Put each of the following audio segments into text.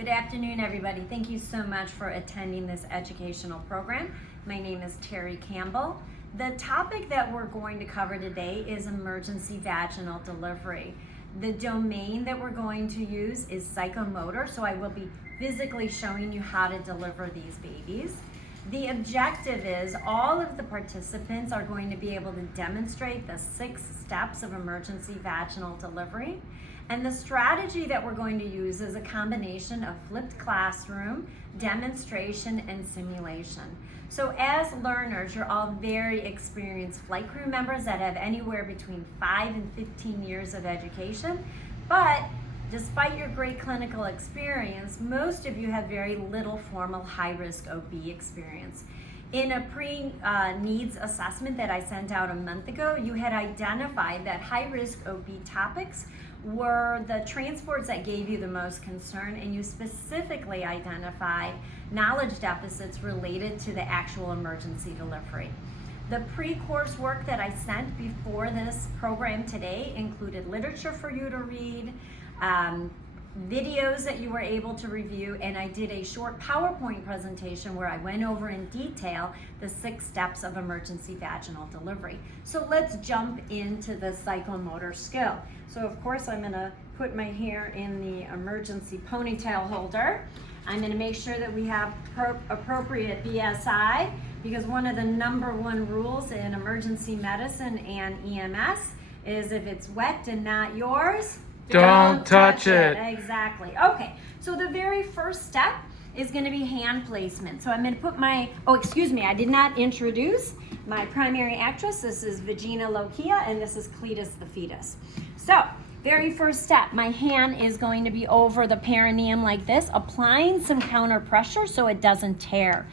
Good afternoon, everybody. Thank you so much for attending this educational program. My name is Terry Campbell. The topic that we're going to cover today is emergency vaginal delivery. The domain that we're going to use is psychomotor, so I will be physically showing you how to deliver these babies. The objective is all of the participants are going to be able to demonstrate the 6 steps of emergency vaginal delivery. And the strategy that we're going to use is a combination of flipped classroom, demonstration, and simulation. So as learners, you're all very experienced flight crew members that have anywhere between 5 and 15 years of education. But despite your great clinical experience, most of you have very little formal high-risk OB experience. In a pre-needs assessment that I sent out a month ago, you had identified that high-risk OB topics were the transports that gave you the most concern, and you specifically identified knowledge deficits related to the actual emergency delivery. The pre-course work that I sent before this program today included literature for you to read, videos that you were able to review, and I did a short PowerPoint presentation where I went over in detail the 6 steps of emergency vaginal delivery. So let's jump into the psychomotor skill. So of course I'm going to put my hair in the emergency ponytail holder. I'm going to make sure that we have appropriate BSI, because one of the #1 rules in emergency medicine and EMS is if it's wet and not yours, don't touch it. Exactly. Okay, so the very first step is going to be hand placement. So I'm going to put my, I did not introduce my primary actress. This is Vaginal and this is Cletus the fetus. So, very first step, my hand is going to be over the perineum like this, applying some counter pressure so it doesn't tear.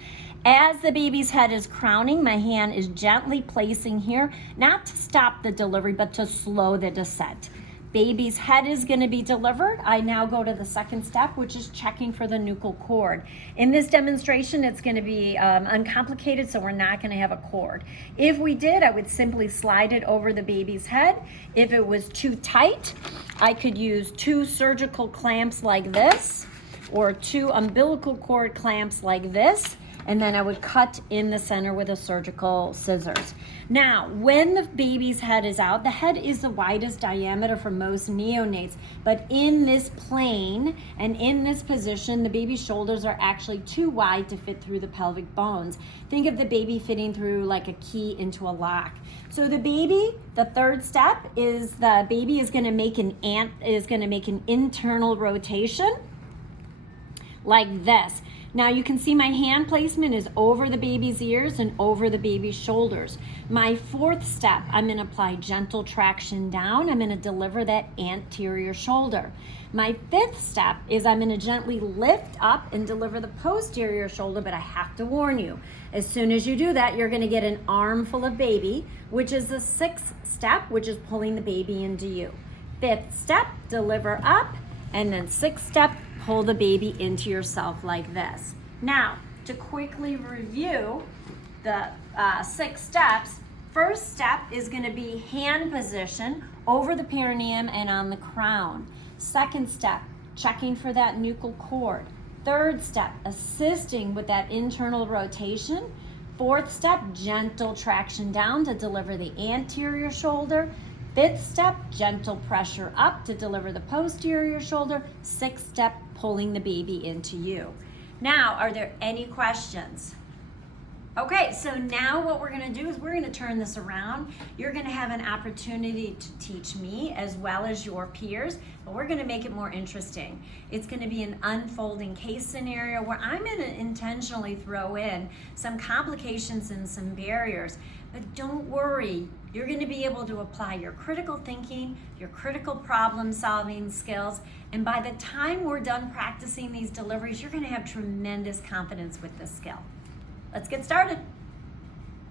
As the baby's head is crowning, my hand is gently placing here, not to stop the delivery, but to slow the descent. Baby's head is going to be delivered. I now go to the second step, which is checking for the nuchal cord. In this demonstration, it's going to be uncomplicated, so we're not going to have a cord. If we did, I would simply slide it over the baby's head. If it was too tight, I could use 2 surgical clamps like this, or 2 umbilical cord clamps like this, and then I would cut in the center with a surgical scissors. Now, when the baby's head is out, the head is the widest diameter for most neonates, but in this plane and in this position, the baby's shoulders are actually too wide to fit through the pelvic bones. Think of the baby fitting through like a key into a lock. So the baby, the third step is the baby is gonna make an internal rotation like this. Now you can see my hand placement is over the baby's ears and over the baby's shoulders. My 4th step, I'm going to apply gentle traction down. I'm going to deliver that anterior shoulder. My 5th step is I'm going to gently lift up and deliver the posterior shoulder, but I have to warn you, as soon as you do that, you're going to get an armful of baby, which is the 6th step, which is pulling the baby into you. 5th step, deliver up, and then 6th step, pull the baby into yourself like this. Now, to quickly review the 6 steps, first step is going to be hand position over the perineum and on the crown. Second step, checking for that nuchal cord. Third step, assisting with that internal rotation. 4th step, gentle traction down to deliver the anterior shoulder. 5th step, gentle pressure up to deliver the posterior shoulder. 6th step, pulling the baby into you. Now, are there any questions? Okay, so now what we're going to do is we're going to turn this around. You're going to have an opportunity to teach me as well as your peers, but we're going to make it more interesting. It's going to be an unfolding case scenario where I'm going to intentionally throw in some complications and some barriers. But don't worry, you're going to be able to apply your critical thinking, your critical problem solving skills, and by the time we're done practicing these deliveries, you're going to have tremendous confidence with this skill. Let's get started.